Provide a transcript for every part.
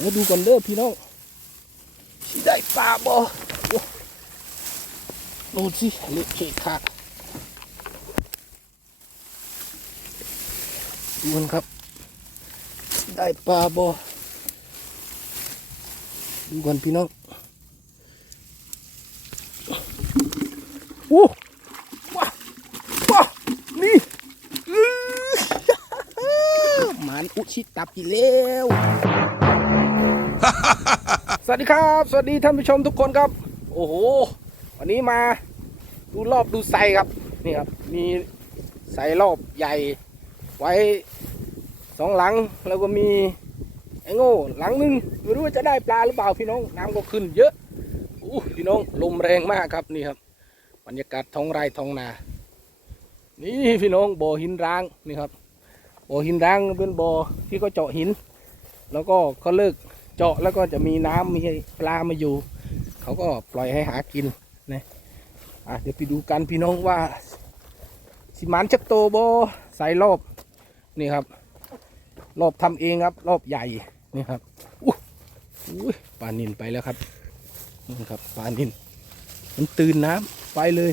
เดี๋ยวดูก่อนเด้อพี่น้องสิได้ปลาบ่โอ้โน่นสิเละเทะค่ะดูกันครับ ได้ปลาบ่ดูก่อนพี่น้องโอ้ว้าว้านี่หมานอุชิตับอีกแล้ว วัสดีครับ สวัสดีท่านผู้ชมทุกคนครับ โอ้โห วันนี้มาดูรอบดูไซครับ นี่ครับ มีไซรอบใหญ่ ไว้สองหลัง แล้วก็มีไอ้โง่หลังหนึง ไม่รู้ว่าจะได้ปลาหรือเปล่าพี่น้อง น้ำก็ขึ้นเยอะอู้พี่น้องลมแรงมากครับนี่ครับ บรรยากาศท้องไร่ท้องนา นี่พี่น้องบ่อหินร้างนี่ครับ บ่อหินร้างเป็นบ่อที่เขาเจาะหิน แล้วก็เขาเลิก เจาะแล้วก็จะมีน้ำมีปลามาอยู่ เขาก็ปล่อยให้หากินนะอะเดี๋ยวไปดูกันพี่น้องว่าสิมันจักโตโบใส่รอบนี่ครับ รอบทำเองครับ รอบใหญ่นี่ครับอู้อุ้ยปลานินไปแล้วครับนี่ครับปลานินมันตื่นน้ำไปเลย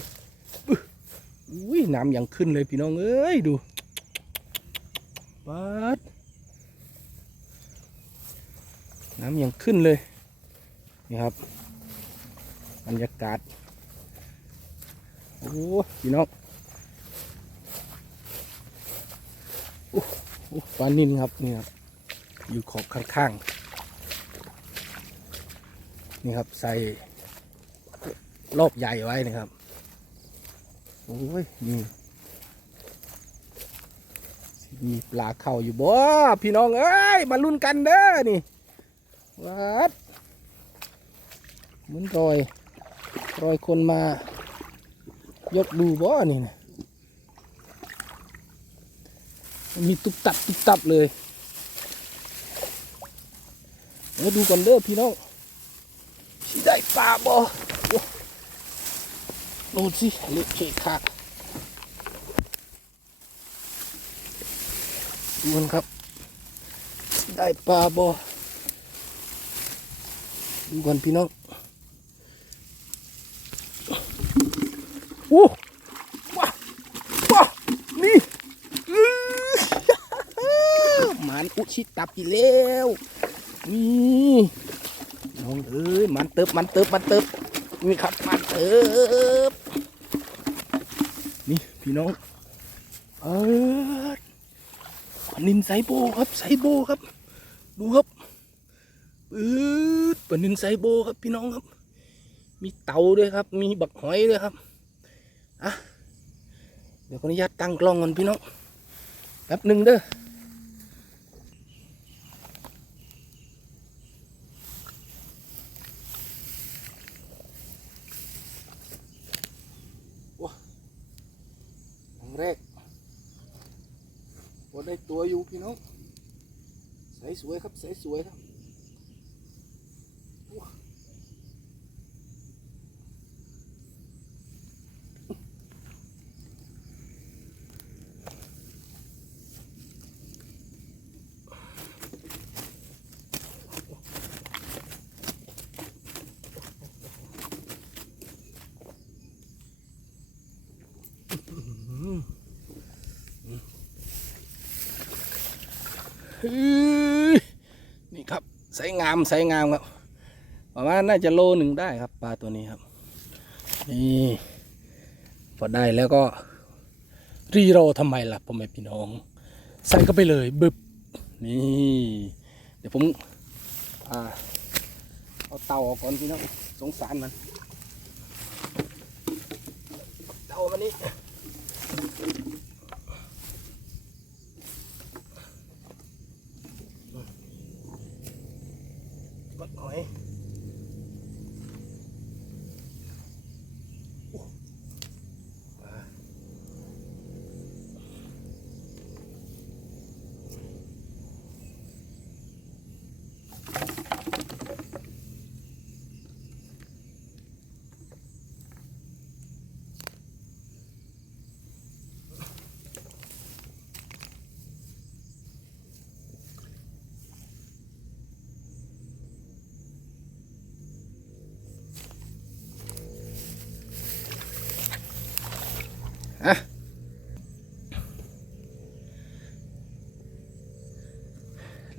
อุ้ยน้ำยังขึ้นเลยพี่น้องเอ้ยดูปัด น้ำยังขึ้นเลย นี่ครับบรรยากาศ โอ้พี่น้องโอ้โอ้ปลานินครับนี่ครับอยู่ขอบข้างๆนี่ครับใส่รอบใหญ่ไว้นะครับโอ้ยนี่มีปลาเข้าอยู่บ่พี่น้องเอ้ยมาลุ้นกันเด้อนี่ วัดเหมือนรอย รอยคนมายกดูบ่นี่นะมีตุบตับตุบตับเลยเดี๋ยวดูก่อนเด้อพี่น้องสิได้ปลาบ่โอ้โน่นสิเละเทะค่ะดูกันครับ ได้ปลาบ่ ดูก่อนพี่น้องโอ้ว้าว้านี่อื้อหมันอุชิตับอีกแล้วนี่น้องเอ้ยมันเติบมันเติบมันเติบนี่ครับมันเติบนี่พี่น้องเออปลานินไซโบครับไซโบครับ ดูครับ ปื๊ดปลานินไซโบครับพี่น้องครับ มีเต่าด้วยครับ มีบักหอยด้วยครับอะเดี๋ยวขออนุญาตตั้งกล้องก่อนพี่น้องแป๊บหนึ่งเด้อว้าครั้งแรกพอได้ตัวอยู่พี่น้องใสสวยครับใสสวยครับ นี่ครับใสงามใสงามครับประมาณน่าจะโลหนึ่งได้ครับปลาตัวนี้ครับ นี่พอได้แล้วก็รีโรทำไมล่ะพ่อแม่พี่น้องใส่ก็ไปเลยบึบนี่เดี๋ยวผมอ่าเอาเตาออกก่อนพี่น้องสงสารมันเตามันนี้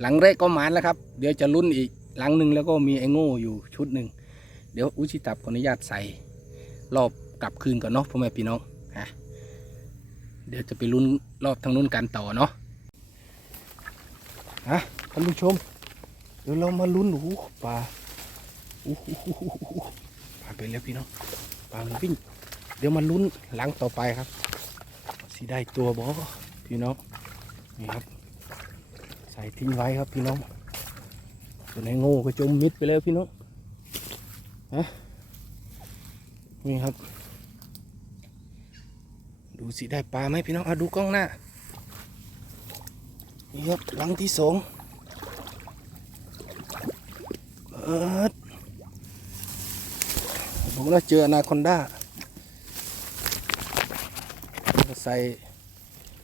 หลังแรกก็หมานแล้วครับ เดี๋ยวจะลุ้นอีกหลังหนึ่งแล้วก็มีไอ้โง่อยู่ชุดหนึ่งเดี๋ยวอุชิตับขออนุญาตใส่รอบกลับคืนก่อนเนาะพ่อแม่พี่น้องฮะเดี๋ยวจะไปลุ้นรอบทางนู้นกันต่อเนาะฮะท่านผู้ชม เดี๋ยวเรามาลุ้นโอ้โหปลาโอ้โหปลาไปแล้วพี่น้องปลามันวิ่งเดี๋ยวมาลุ้นหลังต่อไปครับสิได้ตัวบอพี่น้องนี่ครับ ส่ทิ้งไว้ครับพี่น้องส่วไอ้โง่ก็จมมิดไปแล้วพี่น้องฮะนี่ครับ ดูสิได้ปลาไหมพี่น้องเอาดูกล้องหน้านี่ครับหลังที่สองเปิดผมว่าเจออนาคอนด้าใส่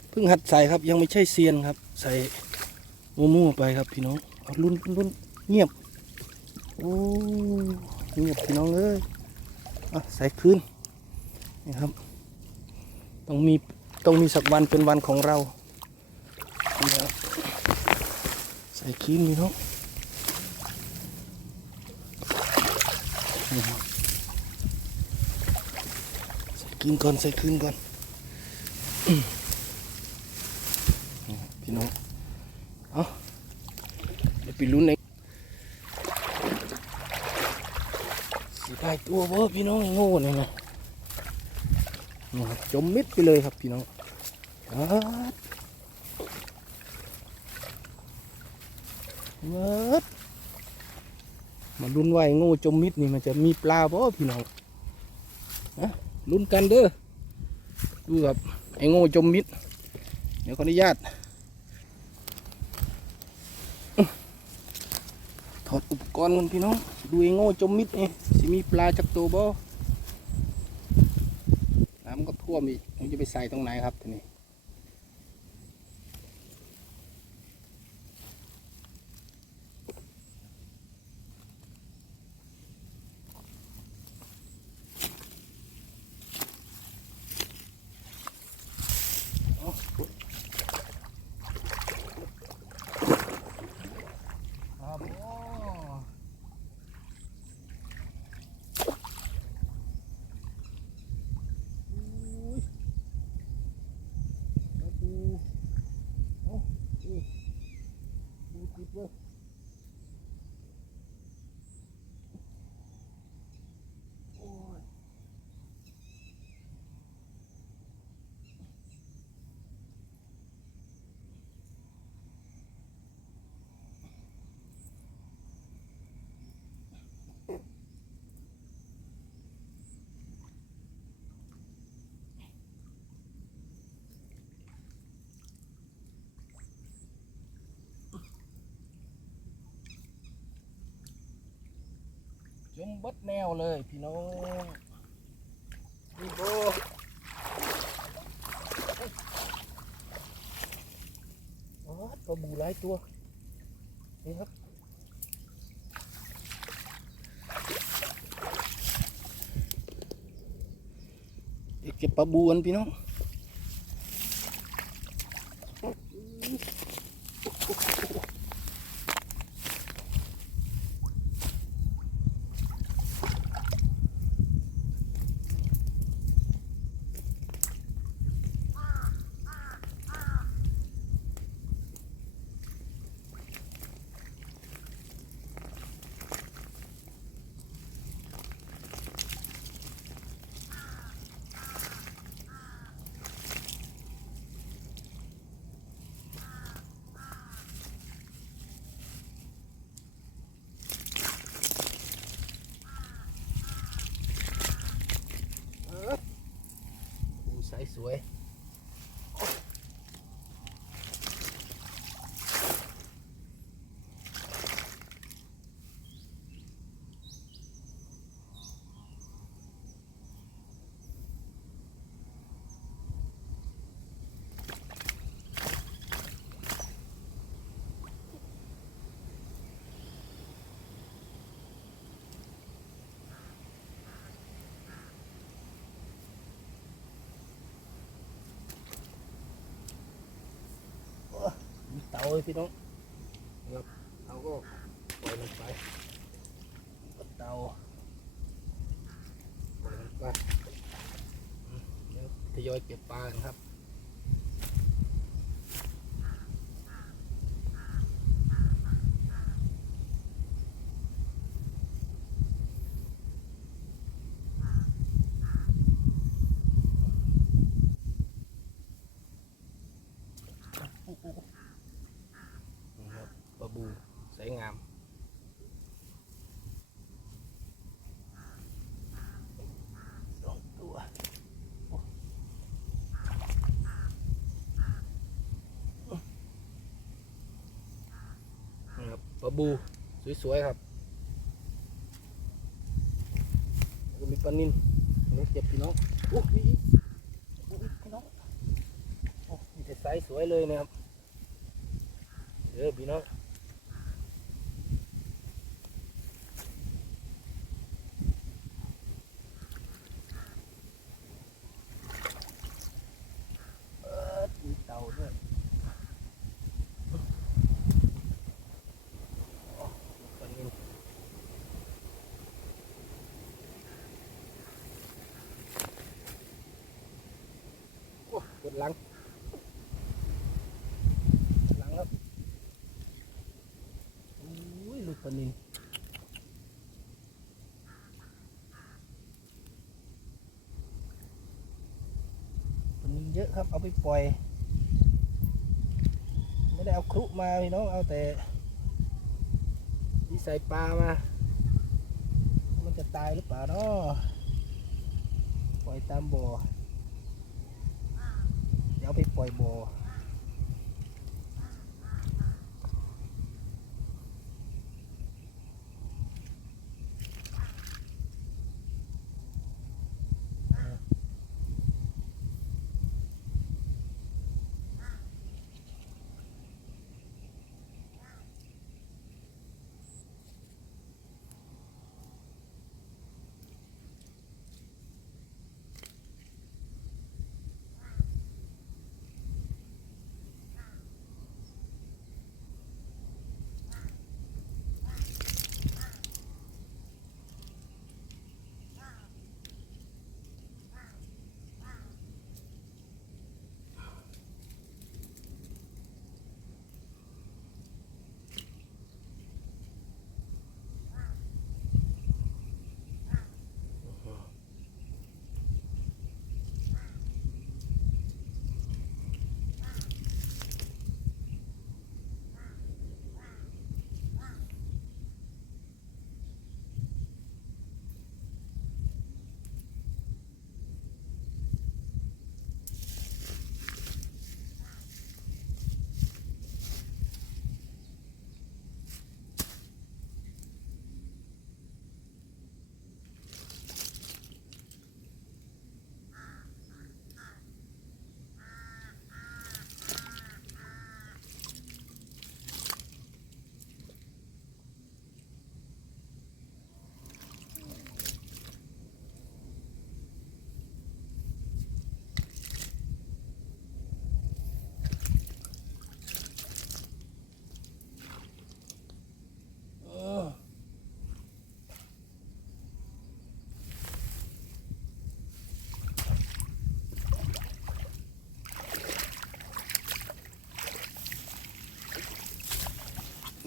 เพิ่งหัดใส่ครับยังไม่ใช่เซียนครับ ใส่ มั่วๆไปครับพี่น้องเอาลุ้นลุ้นเงียบโอ้เงียบพี่น้องเอ้ยอะใส่คืนนี่ครับ ต้องมีต้องมีสักวันเป็นวันของเราใส่คืนพี่น้องใส่คืนก่อนใส่คืนก่อนพี่น้อง ไปลุ้นในสีได้ตัวเวอพี่น้องโง่เนี่ยนะจมมิดไปเลยครับพี่น้องครับเมิดมาลุ้นว่าไอ้โง่จมมิดนี่มันจะมีปลาบ่พี่น้องนะลุ้นกันเด้อดูครับไอ้โง่จมมิด เดี๋ยวขออนุญาต อดอุปกรณ์กันพี่น้องดูไอ้โง่จมมิดนี่สิมีปลาจักโตบ่น้ำก็ท่วมอีกมันจะไปใส่ตรงไหนครับทีนี้ครับโอ้ยมาดูเอ้าดูดูติดเว้ยโอ้ย จ มเบดแนวเลยพี่น้องนี่โบอ้ยปลาบูหลายตัว นี่ครับเดี๋ยวเก็บปลาบูกันพี่น้อง ปูใสสวยมี เอาเลยพี่น้องครับเอาก็ปล่อยลงไปเตาปล่อยลงไปเดี๋ยวทยอยเก็บปลาครับ ปลาบูสวยๆครับก็มีปลานินเก็บพี่น้องโอ้มีโอ้พี่น้องโอ้มีแต่ไซส์สวยเลยนะครับเออพี่น้องเออมีเต่าด้วยโอ้ปลานิลโอ้กดหลังกดหลังครับ อุ้ยลูกปลานินปลานิน เยอะครับเอาไปปล่อย ไม่ได้เอาครุมาพี่น้องเอาแต่ที่ใส่ปลามา มันจะตายหรือเปล่าเนาะปล่อยตามบ่อเดี๋ยวไปปล่อยบ่อ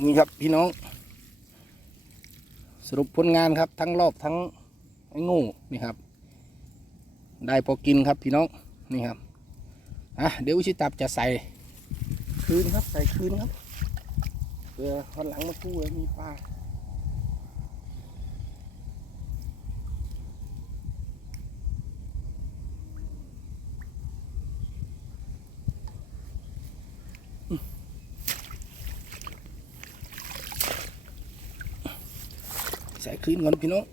นี่ครับพี่น้อง สรุปผลงานครับ ทั้งรอบทั้งไอ้งูนี่ครับ ได้พอกินครับพี่น้องนี่ครับอะเดี๋ยวอุชิตับจะใส่คืนครับใส่คืนครับเพื่อวันหลังมากู้แล้วมีปลา คืนก่อนพี่น้อง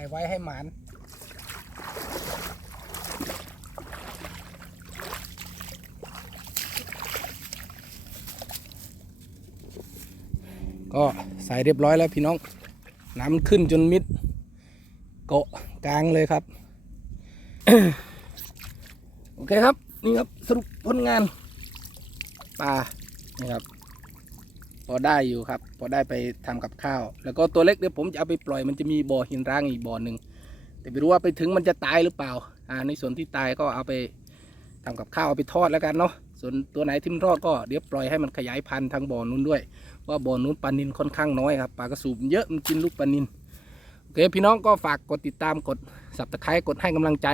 ายไว้ให้หมานก็ใส่เรียบร้อยแล้วพี่น้อง น้ำขึ้นจนมิดเกาะกลางเลยครับ โอเคครับ นี่ครับสรุปผลงานปลานี่ครับ อได้อยู่ครับ พอได้ไปทำกับข้าว แล้วก็ตัวเล็กเดี๋ยวผมจะเอาไปปล่อยมันจะมีบ่อหินร้างอีกบ่อหนึ่งแต่ไม่รู้ว่าไปถึงมันจะตายหรือเปล่า อ่า ในส่วนที่ตายก็เอาไปทำกับข้าวเอาไปทอดแล้วกันเนาะส่วนตัวไหนที่มันรอดก็เดี๋ยวปล่อยให้มันขยายพันธุ์ทางบ่อนู้นด้วย ว่าบ่อนู้นปลานินค่อนข้างน้อยครับปลากระสูบมันเยอะมันกินลูกปลานินโอเคพี่น้องก็ฝากกดติดตามกดสับตะไคร้กดให้กำลังใจ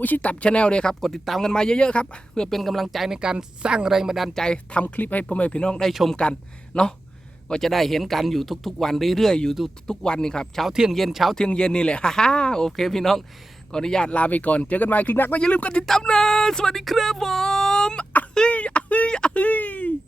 วิชิตับชาแนลเลยครับ กดติดตามกันมาเยอะๆครับ เพื่อเป็นกำลังใจในการสร้างแรงบันดาลใจทำคลิปให้พ่อแม่พี่น้องได้ชมกันเนาะก็จะได้เห็นกันอยู่ทุก ๆ วันเรื่อยๆอยู่ทุกๆวันนี่ครับเช้าเที่ยงเย็นเช้าเที่ยงเย็นนี่แหละฮ่าโอเคพี่น้องขออนุญาตลาไปก่อนเจอกันใหม่คลิปหน้าก็อย่าลืมกดติดตามนะสวัสดีครับผมอ้ยอ้ยอ้ย